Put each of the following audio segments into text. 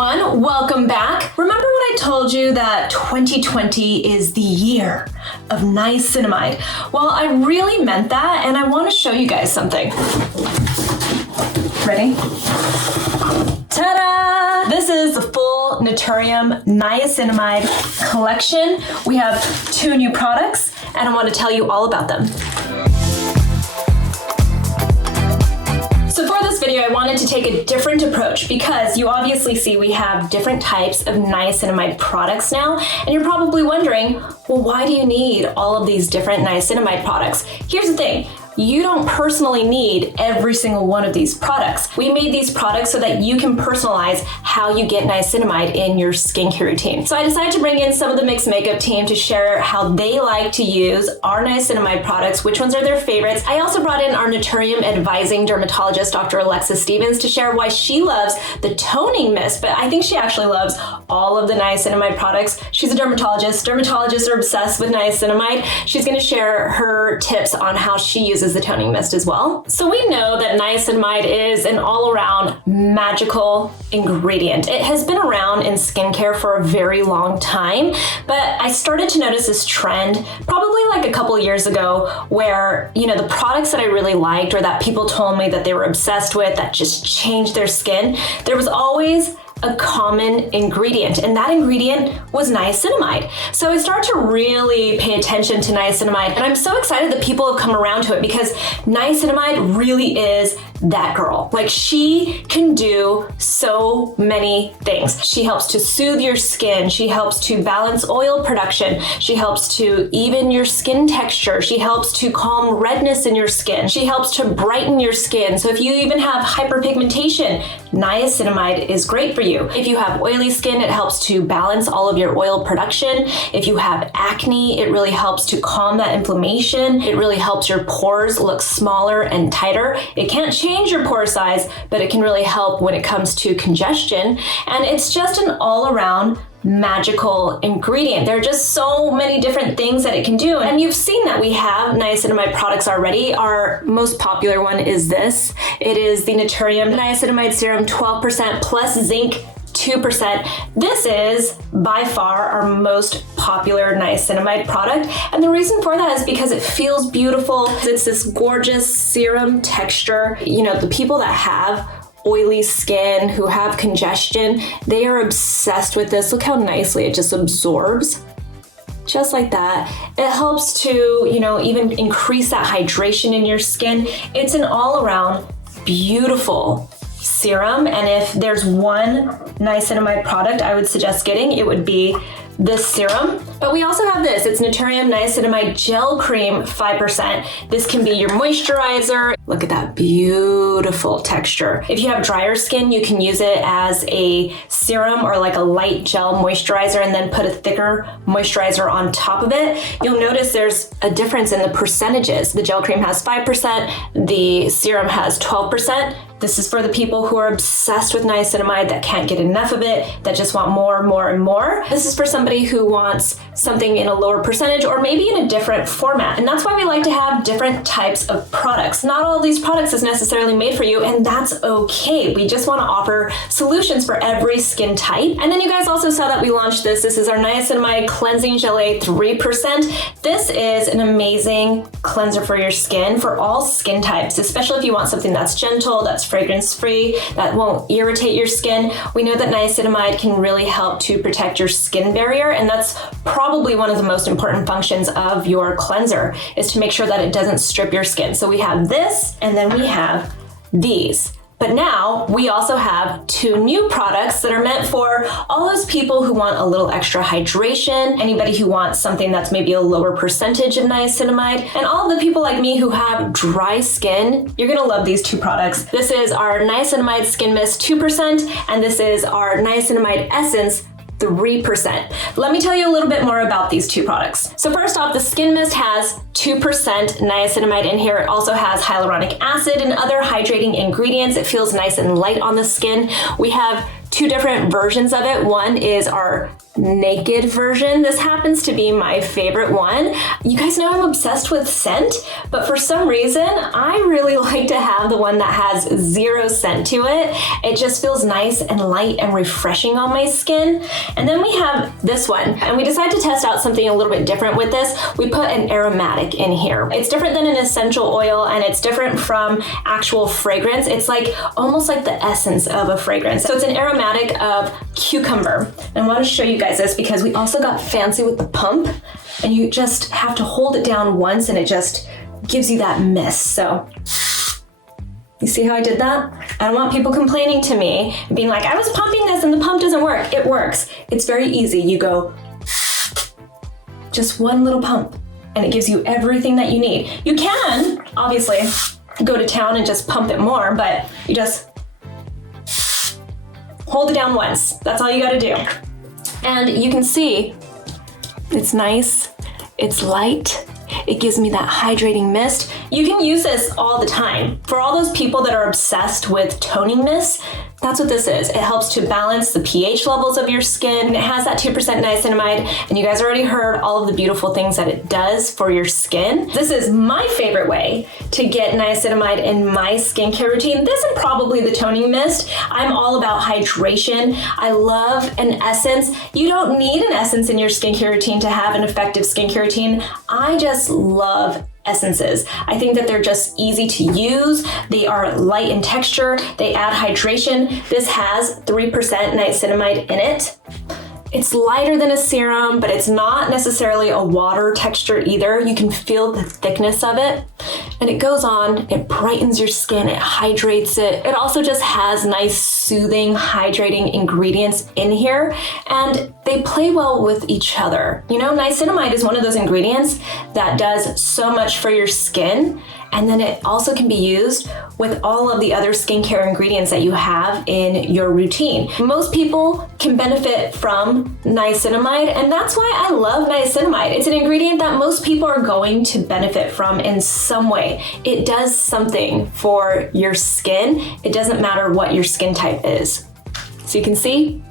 everyone, welcome back. Remember when I told you that 2020 is the year of niacinamide? Well, I really meant that, and I want to show you guys something. Ready? Ta-da! This is the full NATURIUM Niacinamide collection. We have 2 new products, and I want to tell you all about them. So for this video, I wanted to take a different approach because you obviously see we have different types of niacinamide products now, and you're probably wondering, well, why do you need all of these different niacinamide products? Here's the thing. You don't personally need every single one of these products. We made these products so that you can personalize how you get niacinamide in your skincare routine. So I decided to bring in some of the mixed makeup team to share how they like to use our niacinamide products, which ones are their favorites. I also brought in our Naturium advising dermatologist, Dr. Alexis Stephens, to share why she loves the toning mist, but I think she actually loves all of the niacinamide products. She's a dermatologist. Dermatologists are obsessed with niacinamide. She's gonna share her tips on how she uses the toning mist as well. So we know that niacinamide is an all-around magical ingredient. It has been around in skincare for a very long time, but I started to notice this trend probably like a couple years ago where, the products that I really liked or that people told me that they were obsessed with that just changed their skin, there was always a common ingredient, and that ingredient was niacinamide. So I started to really pay attention to niacinamide, and I'm so excited that people have come around to it because niacinamide really is that girl. Like, she can do so many things. She helps to soothe your skin. She helps to balance oil production. She helps to even your skin texture. She helps to calm redness in your skin. She helps to brighten your skin. So if you even have hyperpigmentation, niacinamide is great for you. If you have oily skin, it helps to balance all of your oil production. If you have acne, it really helps to calm that inflammation. It really helps your pores look smaller and tighter. It can't change your pore size, but it can really help when it comes to congestion. And it's just an all-around magical ingredient. There are just so many different things that it can do. And you've seen that we have niacinamide products already. Our most popular one is this. It is the Naturium Niacinamide Serum 12% plus zinc 2%. This is by far our most popular niacinamide product. And the reason for that is because it feels beautiful. It's this gorgeous serum texture. The people that have oily skin, who have congestion, they are obsessed with this. Look how nicely it just absorbs. Just like that. It helps to, even increase that hydration in your skin. It's an all-around beautiful serum, and if there's one niacinamide product I would suggest getting, it would be this serum. But we also have this. It's Naturium Niacinamide Gel Cream 5%. This can be your moisturizer. Look at that beautiful texture. If you have drier skin, you can use it as a serum or like a light gel moisturizer and then put a thicker moisturizer on top of it. You'll notice there's a difference in the percentages. The gel cream has 5%, the serum has 12%. This is for the people who are obsessed with niacinamide, that can't get enough of it, that just want more and more and more. This is for somebody who wants something in a lower percentage or maybe in a different format. And that's why we like to have different types of products. Not all of these products is necessarily made for you, and that's okay. We just want to offer solutions for every skin type. And then you guys also saw that we launched this. This is our Niacinamide Cleansing Gelée 3%. This is an amazing cleanser for your skin, for all skin types, especially if you want something that's gentle, that's fragrance-free, that won't irritate your skin. We know that niacinamide can really help to protect your skin barrier, and that's probably one of the most important functions of your cleanser, is to make sure that it doesn't strip your skin. So we have this, and then we have these. But now we also have 2 new products that are meant for all those people who want a little extra hydration, anybody who wants something that's maybe a lower percentage of niacinamide, and all of the people like me who have dry skin. You're gonna love these 2 products. This is our Niacinamide Skin Mist 2%, and this is our Niacinamide Essence 3%. Let me tell you a little bit more about these 2 products. So first off, the Skin Mist has 2% niacinamide in here. It also has hyaluronic acid and other hydrating ingredients. It feels nice and light on the skin. We have two different versions of it. One is our naked version. This happens to be my favorite one. You guys know I'm obsessed with scent, but for some reason, I really like to have the one that has 0 scent to it. It just feels nice and light and refreshing on my skin. And then we have this one, and we decided to test out something a little bit different with this. We put an aromatic in here. It's different than an essential oil, and it's different from actual fragrance. It's like almost like the essence of a fragrance. So it's an aromatic of cucumber. And I want to show you guys this because we also got fancy with the pump, and you just have to hold it down once and it just gives you that mist. So you see how I did that? I don't want people complaining to me and being like, I was pumping this and the pump doesn't work. It works. It's very easy. You go just one little pump and it gives you everything that you need. You can obviously go to town and just pump it more, but you just hold it down once. That's all you gotta do. And you can see it's nice, it's light, it gives me that hydrating mist. You can use this all the time. For all those people that are obsessed with toning mist, that's what this is. It helps to balance the pH levels of your skin. And it has that 2% niacinamide, and you guys already heard all of the beautiful things that it does for your skin. This is my favorite way to get niacinamide in my skincare routine. This and probably the toning mist. I'm all about hydration. I love an essence. You don't need an essence in your skincare routine to have an effective skincare routine. I just love essences. I think that they're just easy to use. They are light in texture. They add hydration. This has 3% niacinamide in it. It's lighter than a serum, but it's not necessarily a water texture either. You can feel the thickness of it. And it goes on, it brightens your skin, it hydrates it. It also just has nice, soothing, hydrating ingredients in here. And they play well with each other. You know, niacinamide is one of those ingredients that does so much for your skin. And then it also can be used with all of the other skincare ingredients that you have in your routine. Most people can benefit from niacinamide, and that's why I love niacinamide. It's an ingredient that most people are going to benefit from in some way. It does something for your skin. It doesn't matter what your skin type is. So you can see,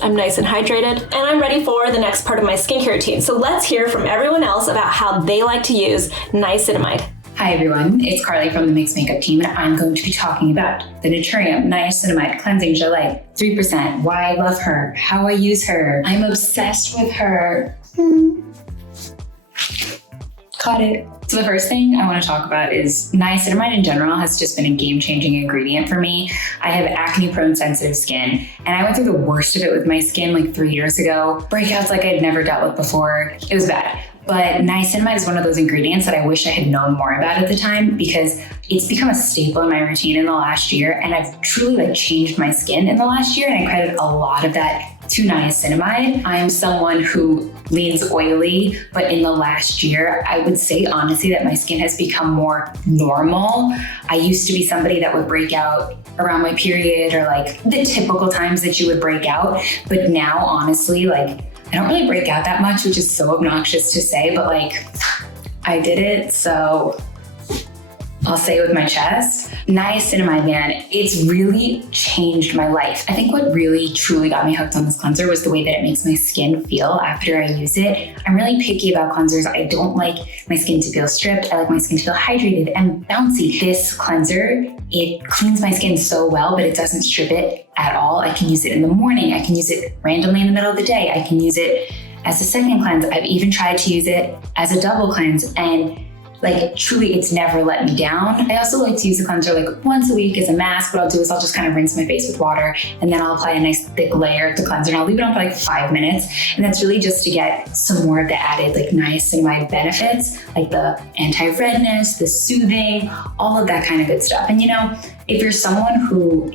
I'm nice and hydrated, and I'm ready for the next part of my skincare routine. So let's hear from everyone else about how they like to use niacinamide. Hi everyone, it's Carly from the Mix Makeup team, and I'm going to be talking about the NATURIUM Niacinamide Cleansing Gelée 3%, why I love her, how I use her. I'm obsessed with her. Got it. So the first thing I want to talk about is niacinamide in general has just been a game-changing ingredient for me. I have acne-prone sensitive skin, and I went through the worst of it with my skin like 3 years ago. Breakouts like I'd never dealt with before. It was bad. But niacinamide is one of those ingredients that I wish I had known more about at the time, because it's become a staple in my routine in the last year, and I've truly changed my skin in the last year, and I credit a lot of that to niacinamide. I'm someone who leans oily, but in the last year, I would say honestly that my skin has become more normal. I used to be somebody that would break out around my period or the typical times that you would break out, but now honestly, I don't really break out that much, which is so obnoxious to say, but I did it, so I'll say it with my chest. Niacinamide, man, it's really changed my life. I think what really truly got me hooked on this cleanser was the way that it makes my skin feel after I use it. I'm really picky about cleansers. I don't like my skin to feel stripped. I like my skin to feel hydrated and bouncy. This cleanser, it cleans my skin so well, but it doesn't strip it at all. I can use it in the morning. I can use it randomly in the middle of the day. I can use it as a second cleanse. I've even tried to use it as a double cleanse, and truly, it's never let me down. I also like to use the cleanser once a week as a mask. What I'll do is I'll just kind of rinse my face with water, and then I'll apply a nice thick layer of the cleanser, and I'll leave it on for 5 minutes. And that's really just to get some more of the added niacinamide benefits, the anti-redness, the soothing, all of that kind of good stuff. And if you're someone who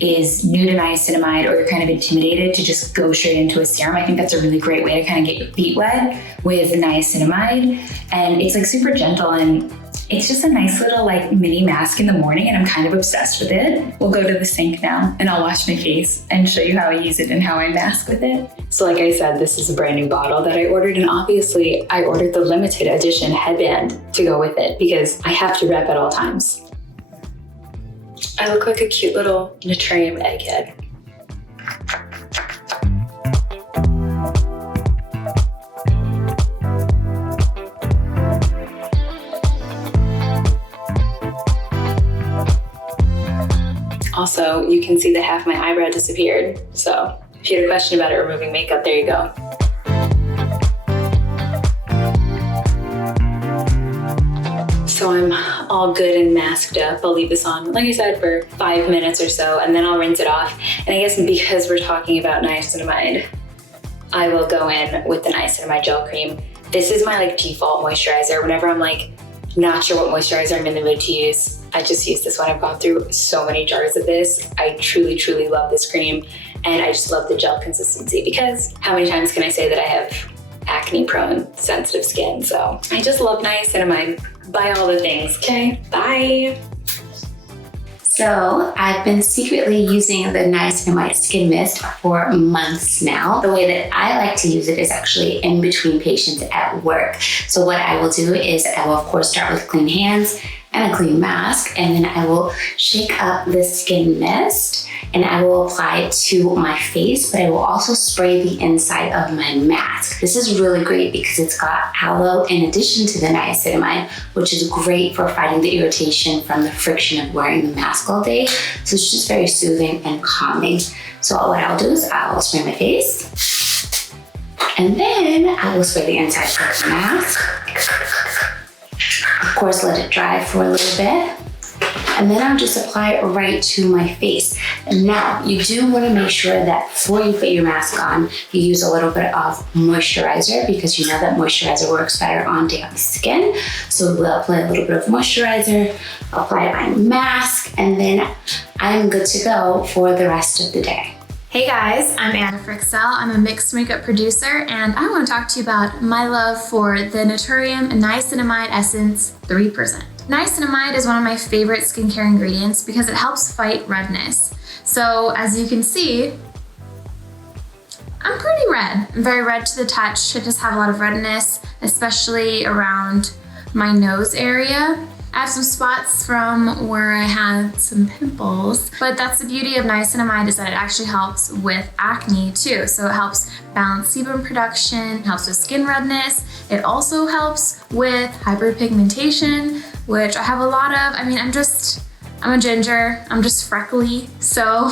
is new to niacinamide, or you're kind of intimidated to just go straight into a serum, I think that's a really great way to kind of get your feet wet with niacinamide. And it's super gentle, and it's just a nice little mini mask in the morning, and I'm kind of obsessed with it. We'll go to the sink now and I'll wash my face and show you how I use it and how I mask with it. So like I said, this is a brand new bottle that I ordered, and obviously I ordered the limited edition headband to go with it because I have to rep at all times. I look like a cute little NATURIUM egghead. also you can see that half my eyebrow disappeared. So if you had a question about it removing makeup, there you go. So I'm all good and masked up. I'll leave this on, like I said, for 5 minutes or so, and then I'll rinse it off. And I guess because we're talking about niacinamide, I will go in with the niacinamide gel cream. This is my like default moisturizer. Whenever I'm like not sure what moisturizer I'm in the mood to use, I just use this one. I've gone through so many jars of this. I truly, truly love this cream. And I just love the gel consistency because how many times can I say that I have acne prone sensitive skin? So I just love niacinamide. Buy all the things, okay? Bye. So I've been secretly using the niacinamide skin mist for months now. The way that I like to use it is actually in between patients at work. So what I will do is I will of course start with clean hands and a clean mask, and then I will shake up the skin mist and I will apply it to my face, but I will also spray the inside of my mask. This is really great because it's got aloe in addition to the niacinamide, which is great for fighting the irritation from the friction of wearing the mask all day. So it's just very soothing and calming. So what I'll do is I'll spray my face, and then I will spray the inside of the mask. Of course, let it dry for a little bit. And then I'll just apply it right to my face. And now you do want to make sure that before you put your mask on, you use a little bit of moisturizer because you know that moisturizer works better on damp skin. So we'll apply a little bit of moisturizer, apply my mask, and then I'm good to go for the rest of the day. Hey guys, I'm Fryxell. I'm a mixed makeup producer, and I want to talk to you about my love for the NATURIUM Niacinamide Essence 3%. Niacinamide is one of my favorite skincare ingredients because it helps fight redness. So as you can see, I'm pretty red. I'm very red to the touch. I just have a lot of redness, especially around my nose area. I have some spots from where I had some pimples, but that's the beauty of niacinamide is that it actually helps with acne too. So it helps balance sebum production, helps with skin redness. It also helps with hyperpigmentation, which I have a lot of. I mean, I'm a ginger, I'm just freckly, so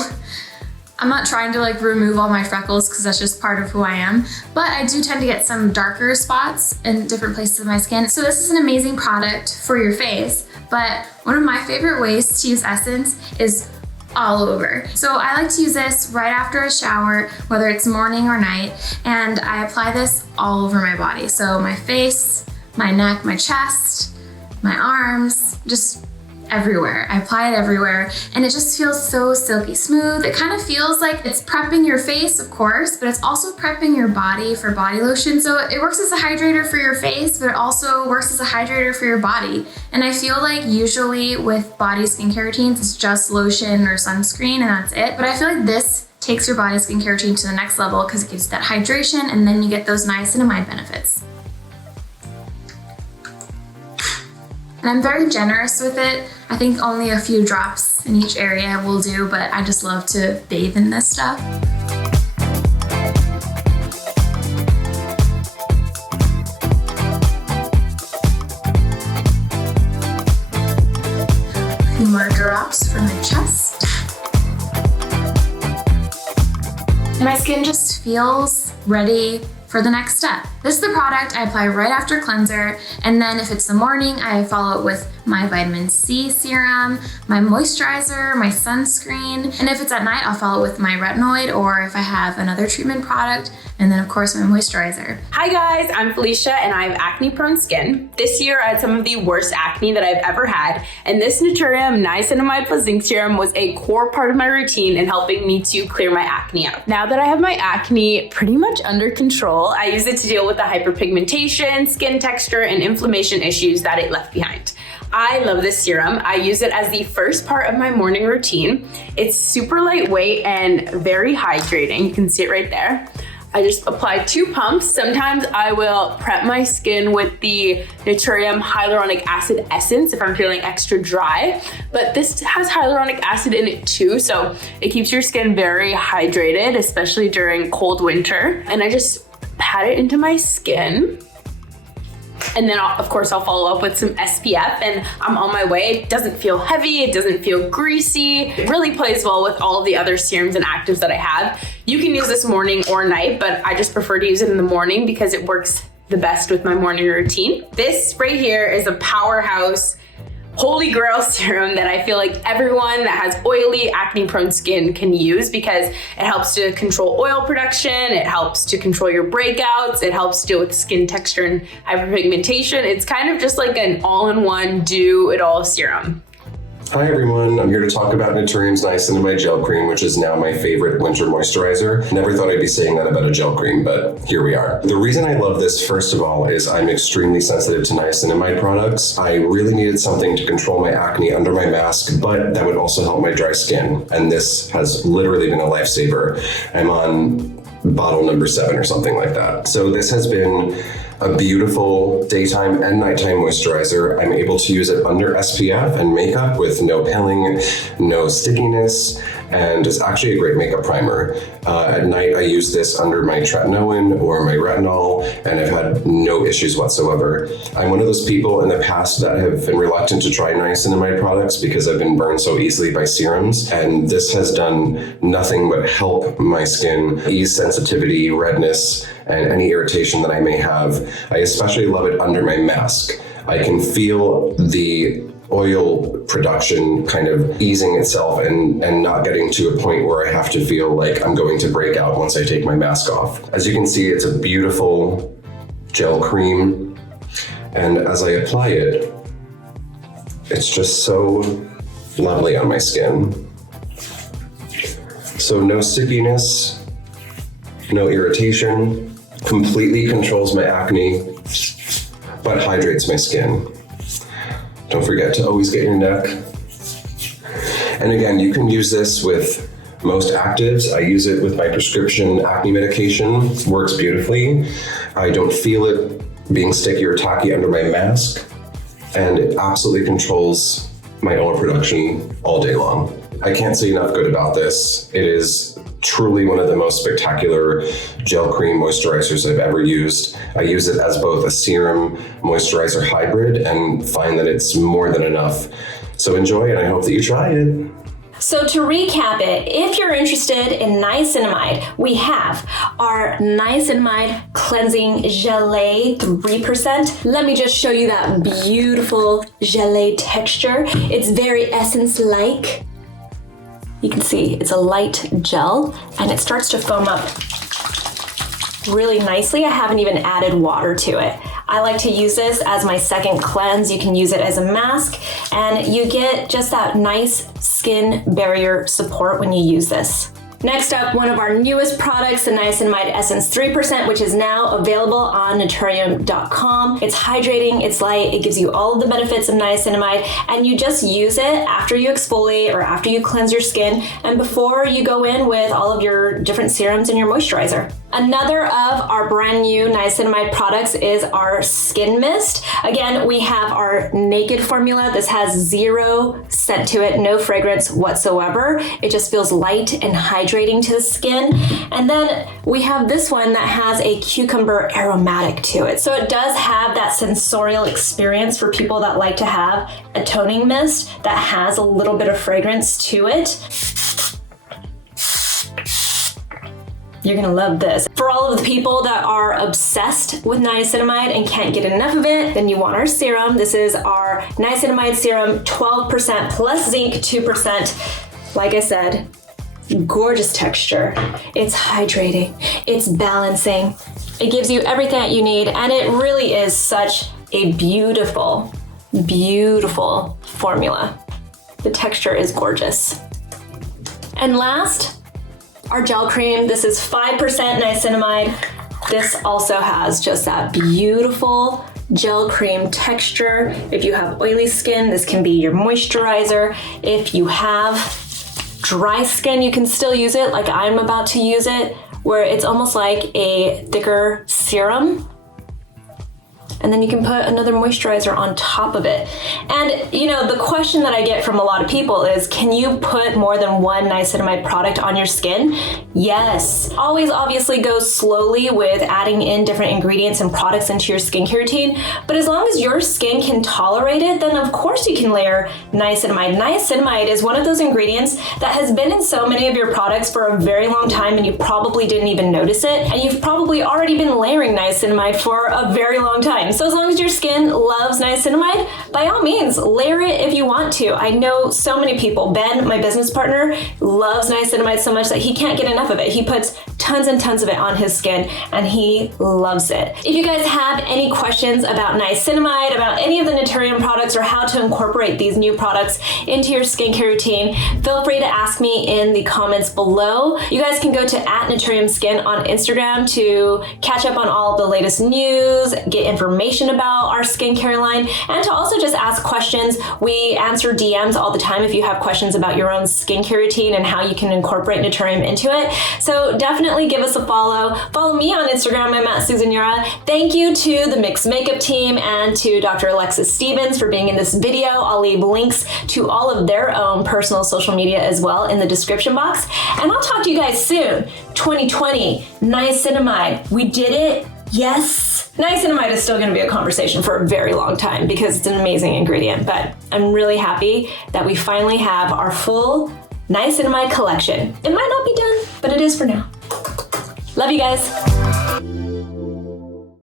I'm not trying to like remove all my freckles because that's just part of who I am, but I do tend to get some darker spots in different places of my skin. So this is an amazing product for your face, but one of my favorite ways to use essence is all over. So I like to use this right after a shower, whether it's morning or night, and I apply this all over my body. So my face, my neck, my chest, my arms, just everywhere. I apply it everywhere, and it just feels so silky smooth. It kind of feels like it's prepping your face, of course, but it's also prepping your body for body lotion. So it works as a hydrator for your face, but it also works as a hydrator for your body. And I feel like usually with body skincare routines, it's just lotion or sunscreen and that's it. But I feel like this takes your body skincare routine to the next level because it gives that hydration, and then you get those niacinamide benefits. And I'm very generous with it. I think only a few drops in each area will do, but I just love to bathe in this stuff. A few more drops for my chest. My skin just feels ready for the next step. This is the product I apply right after cleanser, and then if it's the morning, I follow it with my vitamin C serum, my moisturizer, my sunscreen, and if it's at night, I'll follow it with my retinoid, or if I have another treatment product, and then of course my moisturizer. Hi guys, I'm Phelisha and I have acne prone skin. This year I had some of the worst acne that I've ever had, and this NATURIUM Niacinamide plus zinc serum was a core part of my routine in helping me to clear my acne out. Now that I have my acne pretty much under control, I use it to deal with the hyperpigmentation, skin texture, and inflammation issues that it left behind. I love this serum. I use it as the first part of my morning routine. It's super lightweight and very hydrating. You can see it right there. I just apply 2 pumps. Sometimes I will prep my skin with the NATURIUM hyaluronic acid essence if I'm feeling extra dry, but this has hyaluronic acid in it too, so it keeps your skin very hydrated, especially during cold winter. And I just pat it into my skin. And then of course I'll follow up with some SPF and I'm on my way. It doesn't feel heavy, it doesn't feel greasy. It really plays well with all of the other serums and actives that I have. You can use this morning or night, but I just prefer to use it in the morning because it works the best with my morning routine. This right here is a powerhouse holy grail serum that I feel like everyone that has oily, acne-prone skin can use because it helps to control oil production, it helps to control your breakouts, it helps to deal with skin texture and hyperpigmentation. It's kind of just like an all-in-one do-it-all serum. Hi everyone, I'm here to talk about Naturium's Niacinamide Gel Cream, which is now my favorite winter moisturizer. Never thought I'd be saying that about a gel cream, but here we are. The reason I love this, first of all, is I'm extremely sensitive to niacinamide products. I really needed something to control my acne under my mask, but that would also help my dry skin. And this has literally been a lifesaver. I'm on bottle number 7 or something like that. So this has been a beautiful daytime and nighttime moisturizer. I'm able to use it under SPF and makeup with no pilling, no stickiness, and it's actually a great makeup primer. At night, I use this under my tretinoin or my retinol, and I've had no issues whatsoever. I'm one of those people in the past that have been reluctant to try niacinamide products because I've been burned so easily by serums, and this has done nothing but help my skin ease sensitivity, redness, and any irritation that I may have. I especially love it under my mask. I can feel the oil production kind of easing itself and not getting to a point where I have to feel like I'm going to break out once I take my mask off. As you can see, it's a beautiful gel cream, and as I apply it, it's just so lovely on my skin. So no stickiness, no irritation, completely controls my acne, but hydrates my skin. Don't forget to always get your neck. And again, you can use this with most actives. I use it with my prescription acne medication. Works beautifully. I don't feel it being sticky or tacky under my mask. And it absolutely controls my oil production all day long. I can't say enough good about this. It is truly one of the most spectacular gel cream moisturizers I've ever used. I use it as both a serum moisturizer hybrid and find that it's more than enough. So enjoy, and I hope that you try it. So to recap it, if you're interested in niacinamide, we have our Niacinamide Cleansing Gelée 3%. Let me just show you that beautiful gelée texture. It's very essence-like. You can see it's a light gel and it starts to foam up really nicely. I haven't even added water to it. I like to use this as my second cleanse. You can use it as a mask and you get just that nice skin barrier support when you use this. Next up, one of our newest products, the Niacinamide Essence 3%, which is now available on naturium.com. It's hydrating, it's light, it gives you all of the benefits of niacinamide, and you just use it after you exfoliate or after you cleanse your skin and before you go in with all of your different serums and your moisturizer. Another of our brand new niacinamide products is our skin mist. Again, we have our Naked formula. This has 0 scent to it, no fragrance whatsoever. It just feels light and hydrating to the skin. And then we have this one that has a cucumber aromatic to it. So it does have that sensorial experience for people that like to have a toning mist that has a little bit of fragrance to it. You're gonna love this. For all of the people that are obsessed with niacinamide and can't get enough of it, then you want our serum. This is our niacinamide serum, 12% plus zinc 2%. Like I said, gorgeous texture. It's hydrating, it's balancing. It gives you everything that you need, and it really is such a beautiful, beautiful formula. The texture is gorgeous. And last, our gel cream. This is 5% niacinamide. This also has just that beautiful gel cream texture. If you have oily skin, this can be your moisturizer. If you have dry skin, you can still use it like I'm about to use it, where it's almost like a thicker serum. and then you can put another moisturizer on top of it. And you know, the question that I get from a lot of people is, can you put more than one niacinamide product on your skin? Yes. Always obviously go slowly with adding in different ingredients and products into your skincare routine, but as long as your skin can tolerate it, then of course you can layer niacinamide. Niacinamide is one of those ingredients that has been in so many of your products for a very long time, and you probably didn't even notice it, and you've probably already been layering niacinamide for a very long time. So as long as your skin loves niacinamide, by all means, layer it if you want to. I know so many people. Ben, my business partner, loves niacinamide so much that he can't get enough of it. He puts tons and tons of it on his skin, and he loves it. If you guys have any questions about niacinamide, about any of the Naturium products, or how to incorporate these new products into your skincare routine, feel free to ask me in the comments below. You guys can go to @NaturiumSkin on Instagram to catch up on all of the latest news, get information about our skincare line, and to also just ask questions. We answer DMs all the time if you have questions about your own skincare routine and how you can incorporate Naturium into it. So definitely give us a follow. Follow me on Instagram. I'm @Susan Yara. Thank you to the Mixed Makeup team and to Dr. Alexis Stephens for being in this video. I'll leave links to all of their own personal social media as well in the description box. And I'll talk to you guys soon. 2020, niacinamide. We did it. Yes. Niacinamide is still going to be a conversation for a very long time because it's an amazing ingredient, but I'm really happy that we finally have our full niacinamide collection. It might not be done, but it is for now. Love you guys.